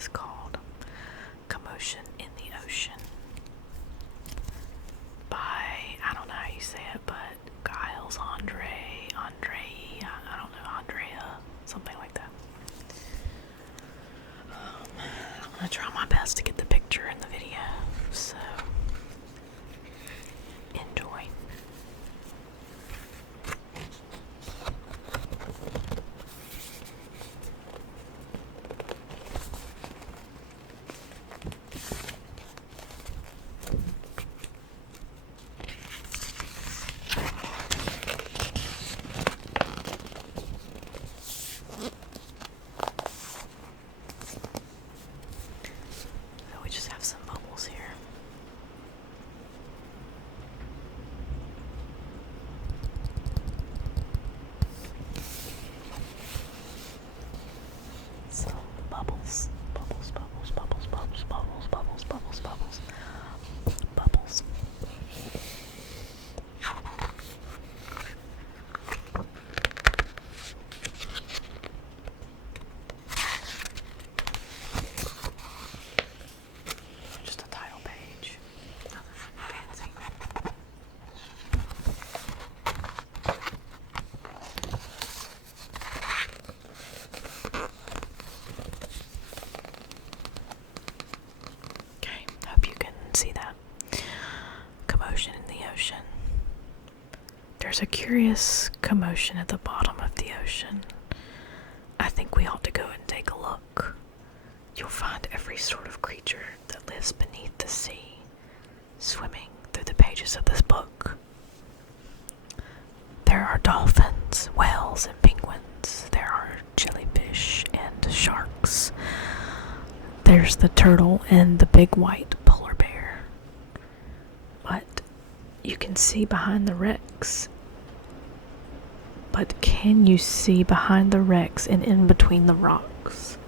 is called Commotion in the Ocean by, I don't know how you say it, but Giles Andre, I don't know, Andrea, something like that. I'm gonna try my best to get the picture in the video, so enjoy. See that? Commotion in the ocean. There's a curious commotion at the bottom of the ocean. I think we ought to go and take a look. You'll find every sort of creature that lives beneath the sea swimming through the pages of this book. There are dolphins, whales, and penguins. There are jellyfish and sharks. There's the turtle and the big white polar bear. But you can see behind the wrecks. But can you see behind the wrecks and in between the rocks?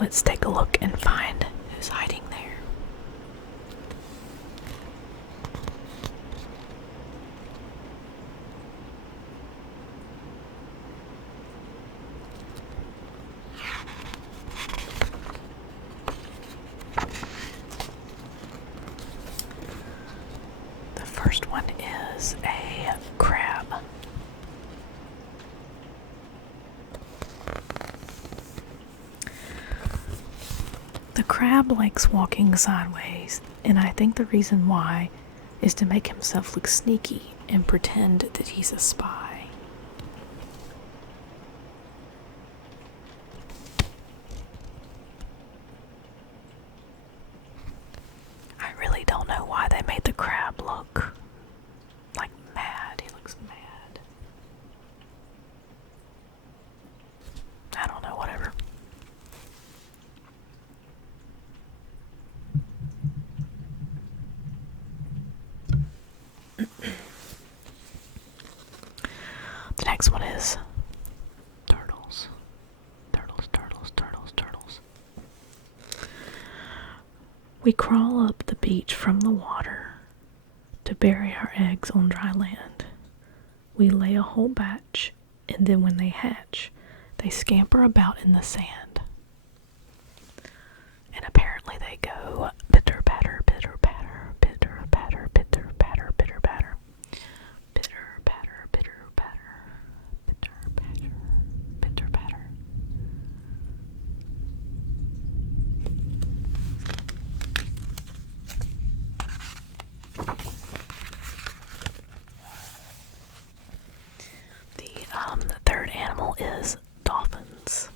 Let's take a look and find who's hiding there. First one is a crab. The crab likes walking sideways, and I think the reason why is to make himself look sneaky and pretend that he's a spy. I really don't know why they made the crab look like mad. He looks mad. I don't know, whatever. The next one is turtles. Turtles. We crawl up the beach from the water to bury our eggs on dry land. We lay a whole batch, and then when they hatch, they scamper about in the sand. And apparently they go pitter patter, pitter patter, pitter patter, pitter patter, pitter patter, pitter patter, pitter patter, pitter patter, pitter patter. The third animal is dolphins.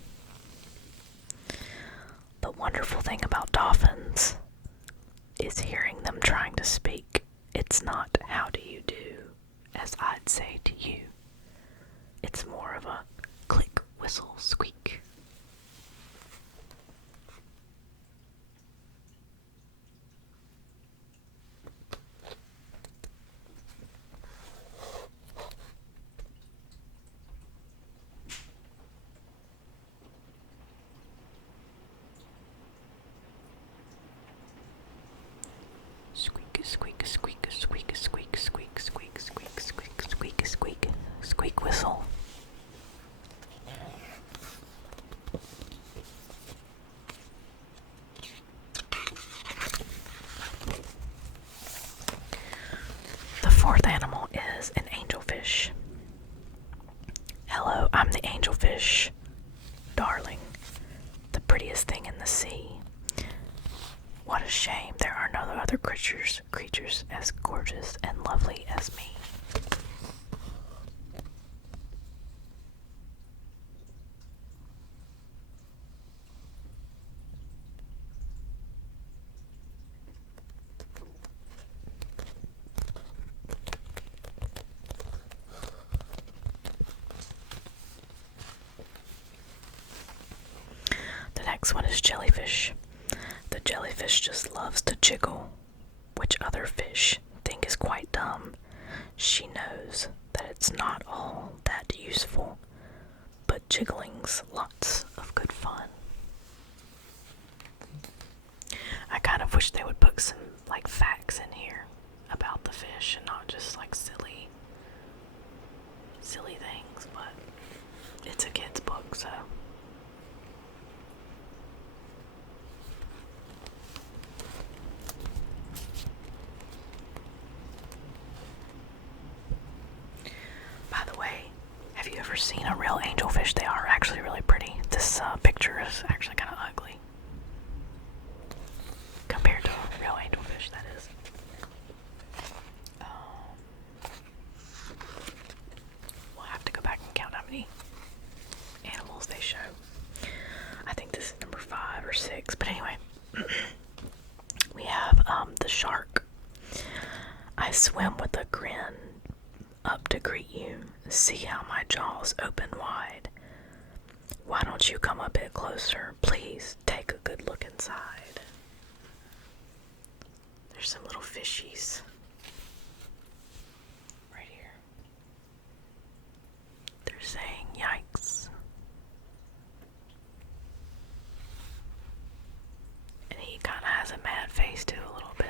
The wonderful thing about dolphins is hearing them trying to speak. It's not how do you do, as I'd say to you. It's more of a click, whistle, squeak. Squeak, squeak, squeak, squeak, squeak, squeak, squeak, squeak, squeak, squeak, squeak, squeak whistle. angelfish. Darling, the prettiest thing in the sea. What a shame there are no other creatures as gorgeous and lovely as me. The next one is jellyfish. The jellyfish just loves to jiggle, which other fish think is quite dumb. She knows that it's not all that useful, but jiggling's lots of good fun. I kind of wish they would put some like facts in here about the fish and not just like silly things, but it's a kid's book, so. By the way, have you ever seen a real angelfish? They are actually really pretty. This picture is actually kind of ugly compared to a real angelfish, that is. We'll have to go back and count how many animals they show. I think this is number 5 or 6, but anyway. We have the shark. I swim with a grin up to greet you. See how my jaws open wide. Why don't you come a bit closer? Please take a good look inside. There's some little fishies right here. They're saying yikes. And he kind of has a mad face too, a little bit.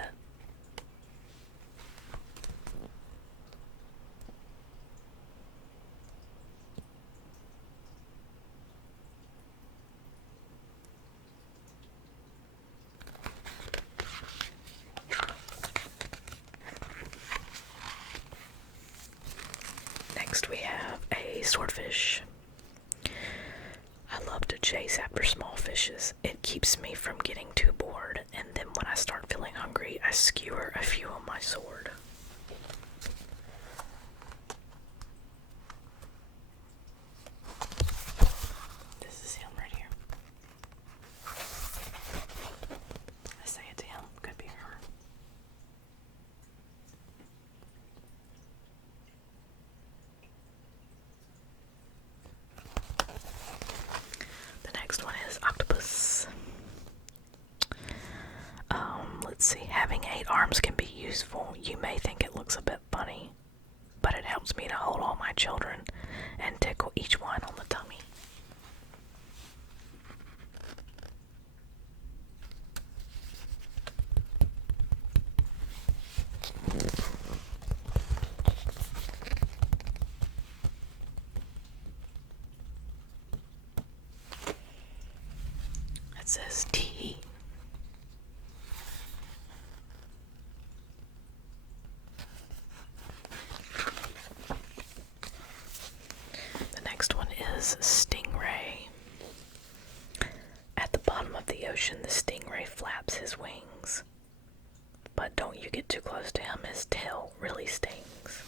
Next we have a swordfish. I love to chase after small fishes. It keeps me from getting too bored, and then when I start feeling hungry, I skewer a few on my sword. This is him right here. I say it's him, could be her. The next one is octopus. Let's see. Having 8 arms can be useful. You may think it looks a bit funny, but it helps me to hold all my children and tickle each one on the tummy. It says T. The next one is Stingray. At the bottom of the ocean, the stingray flaps his wings. But don't you get too close to him, his tail really stings.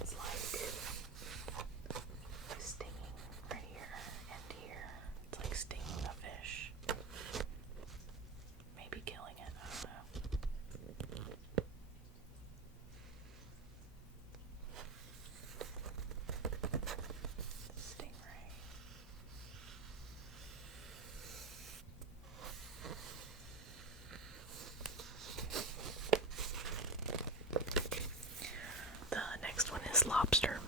It's like stinging right here and here. It's like stinging the fish. Maybe killing it, I don't know. Stingray. The next one is lobster.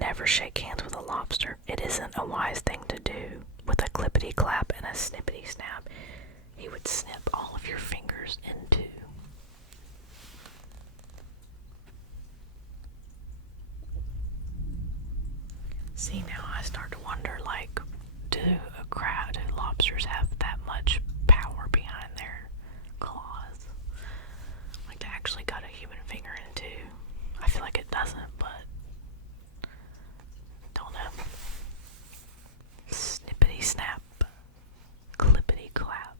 Never shake hands with a lobster. It isn't a wise thing to do. With a clippity clap and a snippity snap, he would snip all of your fingers in two. See, now I start to wonder, like, do lobsters have that much power behind their claws. Like to actually cut a human finger in two. I feel like it doesn't, but don't know. Snippity snap, clippity clap.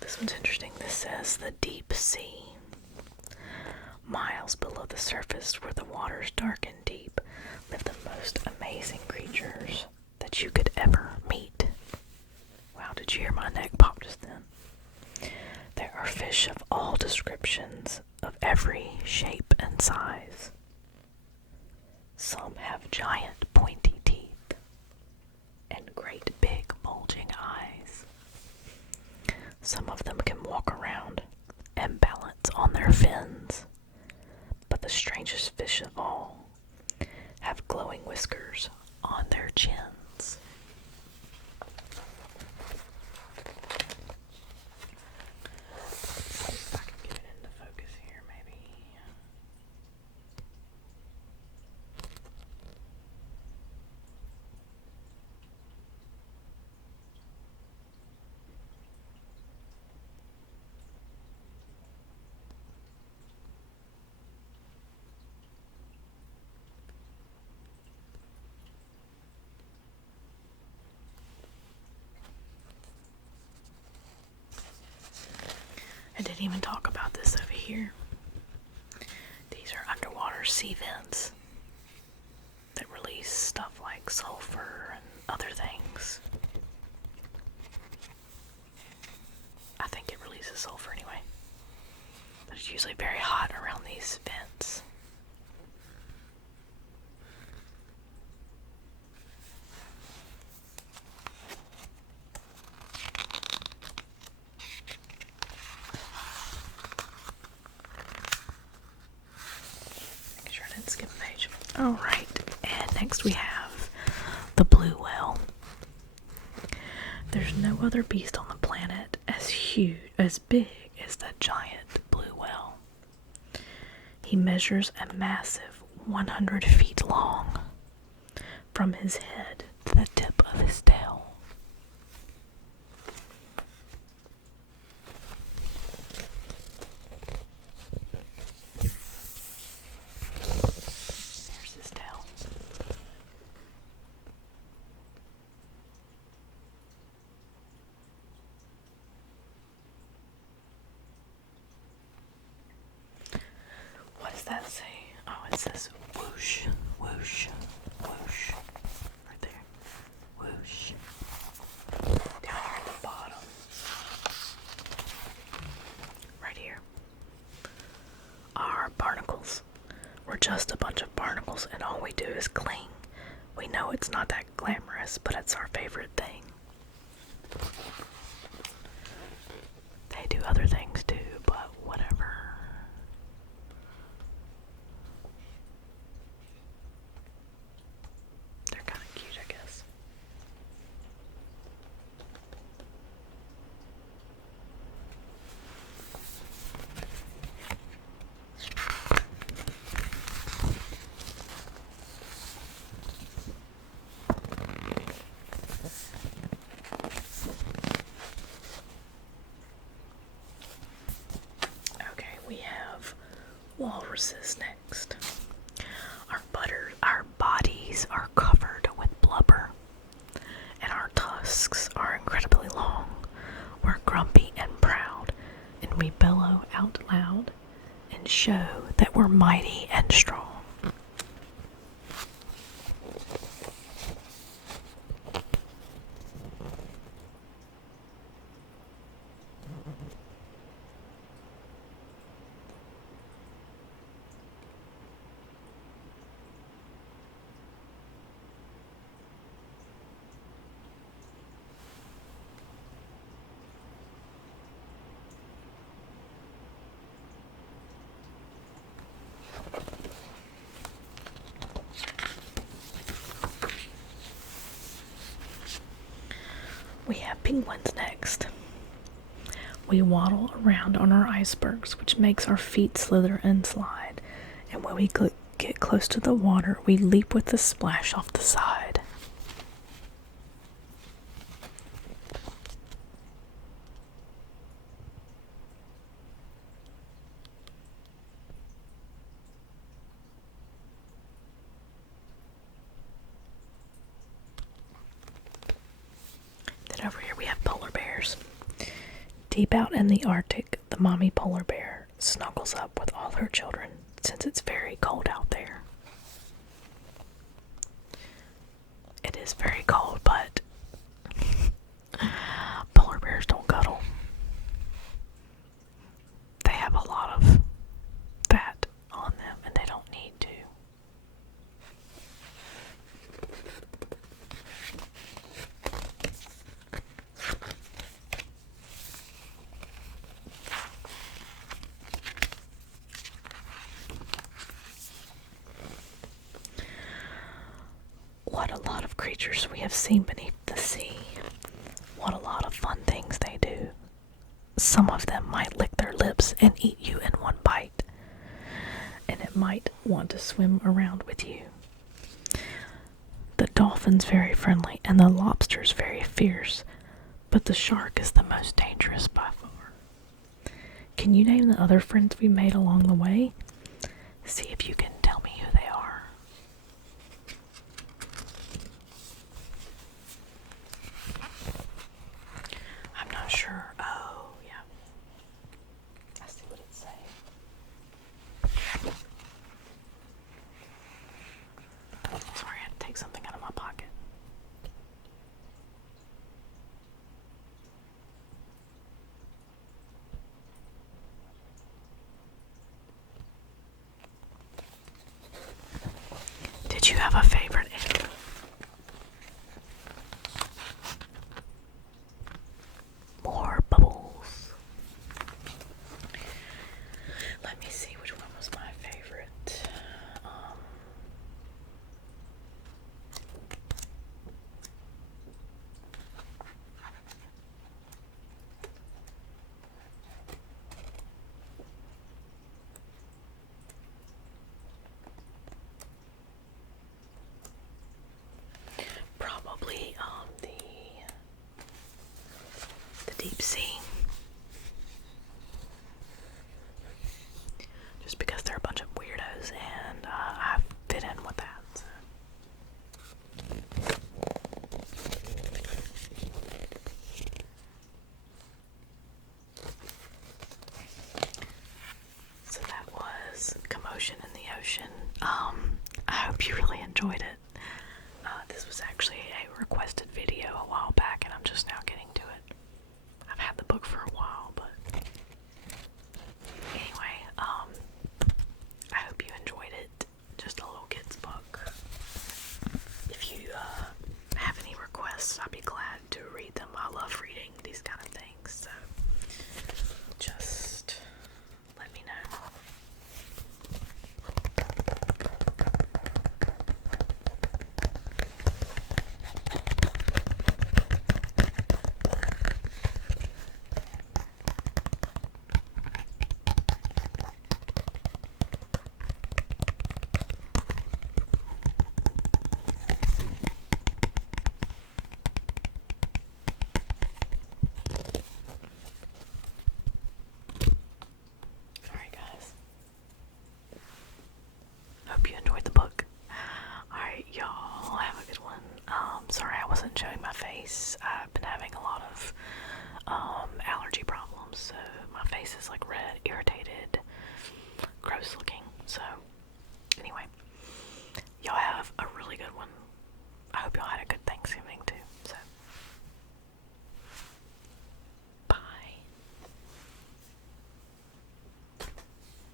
This one's interesting. This says the deep sea. Miles below the surface, where the water's dark and deep, live the most amazing creatures that you could ever meet. Wow, did you hear my neck pop just then? There are fish of all descriptions, of every shape and size. Some have giant pointy teeth and great big bulging eyes. Some of them can walk around and balance on their fins. But the strangest fish of all have glowing whiskers on their chins. Let's see if I can get it into focus here, maybe. I didn't even talk about this over here. These are underwater sea vents that release stuff like sulfur and other things. I think it releases sulfur anyway. But it's usually very hot around these vents. Skip a page. Alright, and next we have the blue whale. There's no other beast on the planet as big as that giant blue whale. He measures a massive 100 feet long, from his head to the tip of his tail. What does that say? Oh, it says whoosh, whoosh, whoosh. Right there. Whoosh. Down here at the bottom. Right here. Are barnacles. We're just a bunch of barnacles and all we do is cling. We know it's not that glamorous, but it's our favorite thing. They do other things too, but whatever. They're kind of cute, I guess. Okay, we have walruses next. Our bodies are covered with blubber, and our tusks are incredibly long. We're grumpy and proud, and we bellow out loud and show that we're mighty and strong. We have penguins next. We waddle around on our icebergs, which makes our feet slither and slide. And when we get close to the water, we leap with a splash off the side. Then over here we have polar bears. Deep out in the Arctic, the mommy polar bear snuggles up with all her children since it's very cold out there. It is very cold, but polar bears don't cuddle. They have a lot of fat on them and they don't need to. What a lot of creatures we have seen beneath the sea. What a lot of fun things they do. Some of them might lick their lips and eat you in one bite. And it might want to swim around with you. The dolphin's very friendly and the lobster's very fierce, but the shark is the most dangerous by far. Can you name the other friends we made along the way? See if you can tell me who they are. I'm not sure. Oh, yeah. I see what it's saying. Sorry, I had to take something out of my pocket. Did you have a favorite animal? More bubbles. Let me see which one was my favorite. Probably the deep sea. Just because they're a bunch of weirdos and I fit in with that. So that was Commotion in the Ocean. I hope you really enjoyed it. This was actually a requested video a while back and I'm just now getting to it. I've had the book for a while, but anyway, I hope you enjoyed it. Just a little kid's book. If you have any requests, I'd be glad to read them. I love reading these kind of things, so just let me know. Hope you enjoyed the book. Alright, y'all, have a good one. Sorry I wasn't showing my face. I've been having a lot of allergy problems, so my face is like red, irritated, gross looking. So